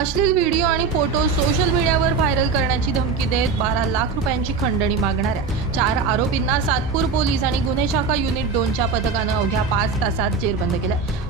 अश्लील व्हिडिओ आणि photo social मीडियावर व्हायरल करण्याची धमकी देत 12 लाख रुपयांची खंडणी मागणाऱ्या 4 आरोपींना सातपूर पोलीस आणि गुन्हे शाखा युनिट 2च्या पथकानं अवघ्या 5 तासात जेरबंद केलं।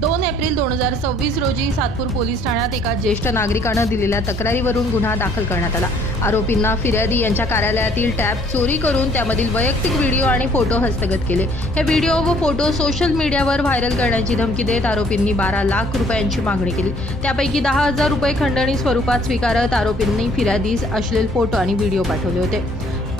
2 एप्रिल 2026 रोजी सातपूर पोलीस ठाण्यात एका ज्येष्ठ नागरिकानं दिलेल्या तक्रारीवरून गुन्हा दाखल करण्यात आला। आरोपींना फिर्यादी यांच्या कार्यालयातील टॅब चोरी करून त्यामधील वैयक्तिक व्हिडिओ आणि फोटो हस्तगत केले। हे व्हिडिओ व फोटो सोशल मीडियावर व्हायरल करण्याची धमकी देत आरोपींनी 12 लाख रुपयांची मागणी केली। त्यापैकी 10,000 रुपये खंडणी स्वरूपात स्वीकारत आरोपींनी फिर्यादीस अश्लील फोटो आणि व्हिडिओ पाठवले होते।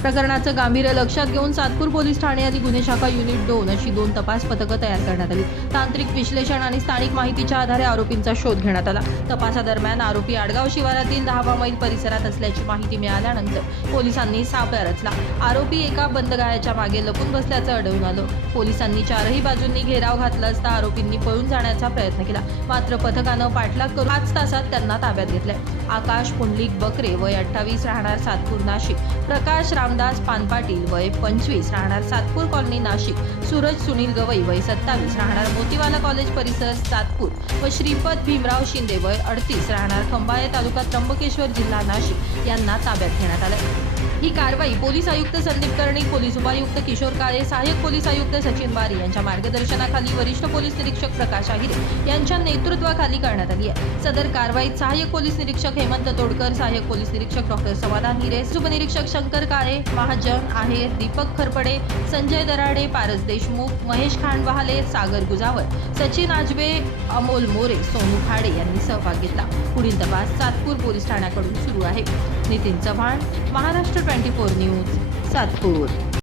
प्रकरणाचं गांभीर्य लक्षात घेऊन सातपूर पोलीस ठाणे आणि गुन्हे शाखा युनिट 2 अशी 2 तपास पथकं तयार करण्यात आली। तांत्रिक विश्लेषण आणि स्थानिक माहितीच्या आधारे आरोपींचा शोध घेण्यात आला। तपासादरम्यान आरोपी आडगाव शिवारातील 10वा मैल परिसरात असल्याची माहिती मिळाल्यानंतर पोलिसांनी सापळा रचला। आरोपी एका बंदगाळ्याच्या मागे लपून बसल्याचं आढळून आलं। पोलिसांनी चारही बाजूंनी घेराव घातला असता आरोपींनी पळून जाण्याचा प्रयत्न केला, मात्र पथकानं पाठलाग करून 5 तासात त्यांना ताब्यात घेतलंय। आकाश पुंडलिक बकरे वय 28 राहणार सातपूर नाशिक, प्रकाश रामदास पानपाटील वय 25 राहणार सातपूर कॉलनी नाशिक, सूरज सुनील गवई वय 27 राहणार मोतीवाला कॉलेज परिसर सातपूर व श्रीपद भीमराव शिंदे वय 38 राहणार खंबाळे तालुका त्र्यंबकेश्वर जिल्हा नाशिक यांना ताब्यात घेण्यात आले। ही कारवाई पोलीस आयुक्त संदीप कर्णिक, पोलीस उपायुक्त किशोर काळे, सहाय्यक पोलीस आयुक्त सचिन बारी यांच्या मार्गदर्शनाखाली वरिष्ठ पोलीस निरीक्षक प्रकाश आहिरे यांच्या नेतृत्वाखाली करण्यात आली आहे। सदर कारवाईत सहाय्यक पोलीस निरीक्षक हेमंत तोडकर, सहाय्यक पोलीस निरीक्षक डॉक्टर समाधान हिरे, उपनिरीक्षक शंकर काळे, महाजन आहेर, दीपक खरपडे, संजय दराडे, पारस देशमुख, महेश खांडवाले, सागर गुजावर, सचिन आजबे, अमोल मोरे, सोनू खाडे यांनी सहभाग घेतला। पुढील तपास सातपूर पोलीस ठाण्याकडून सुरू आहे। नितीन चव्हाण, महाराष्ट्र 24 न्यूज, सातपूर।